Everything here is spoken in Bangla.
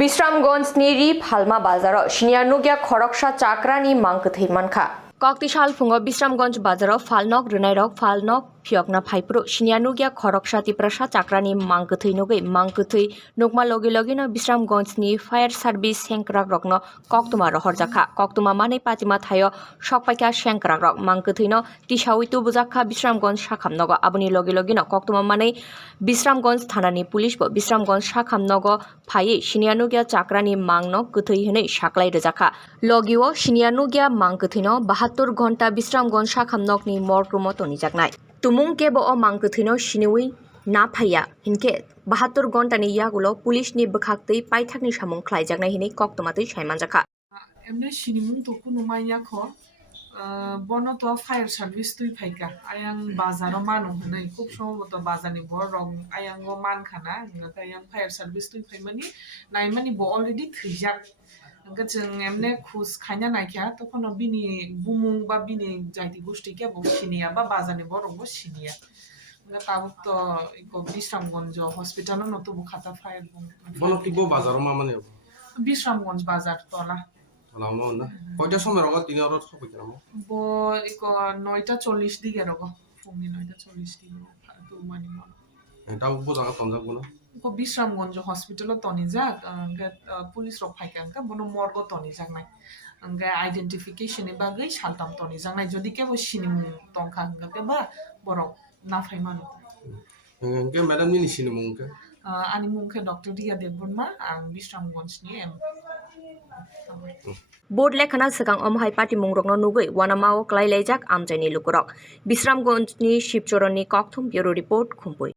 Bishalgarhनि ri phalma bazaro Siniya Nwkya Khoroksa chakrani Mang Kuthwi Mankha Koktisal fungo Bishalgarh bazaro falnok runairok falnok phiokna phaipro Siniya Nwkya Khoroksa tiprasa chakrani Mang Kuthwi nugui Mang Kuthwi nukma logi logino Bishalgarhni fire service sengkrak rokno koktuma rohorjakha koktuma mane patima thayo sokpaika sengkrak rok Mang Kuthwi no tisawi tubujakha Bishalgarh sakhamnogo aboni logi logino koktuma mane Bishalgarh thanani police bo Bishalgarh sakhamnogo phai Siniya Nwkya chakrani Mang no Kuthwi hinui saklai rjakha logio Siniya Nwkya Mang Kuthwi no 72 ঘন্টা Bishalgarh sakhamnokni morkrumo tonijaknai tumung kebo o Mang Kuthwi no siniwi na phaiya hinke 72 ঘন্টানি yagulo police ni bwkhaktwi paithakni samung khlaijaknai hinui koktomatwi saimanjakha এমনি সিনিমুং তো কোনো মাইয়া খ বনো তো ফায়ার সার্ভিস তুই ফাইকা আয়াং বাজারও মানো হনাই খুব সম্ভবত বাজানি বড় রং আয়াং ও মানখানা আয়াং ফায়ার সার্ভিস তুই ফাইমানি নাইমানি ব অলরেডি থৈজাক जों एमने खुस खायना नायख्या तखन बिनि बुमुं बा बिनि जायति गोष्ठीके ब सिनिया बा बाजानि बरंग सिनिया काबुक तो इको Bishalgarh हॉस्पिटल न तो खाता फायर বলো কি বো বাজার মানে Bishalgarh বাজার তোলা লামো না কয়টা সময় রগত দিন আর সব কিরাম ব ইকো 9:40 দিকে রগ ফুংনি 9:40 দিকে তো মানি মন এটা বো জায়গা কম যাবো না ko Bishalgarh hospital toni jak police rok phaika ka bono morgo toni jak nai anga identification e bagai saltam toni jak nai jodi ke bo sinimu tongkha nga ke ba borok na phaimano কে ম্যাডাম নি সিনি মুংকে ani mungke dr dia debonma ang Bishalgarh ni em board lekhana sakang omhai party mungrokno nugui wanamao Kwlaijak amjaini Lukurok Bishalgarhni shipchoroni kokthum bureau report Khumpui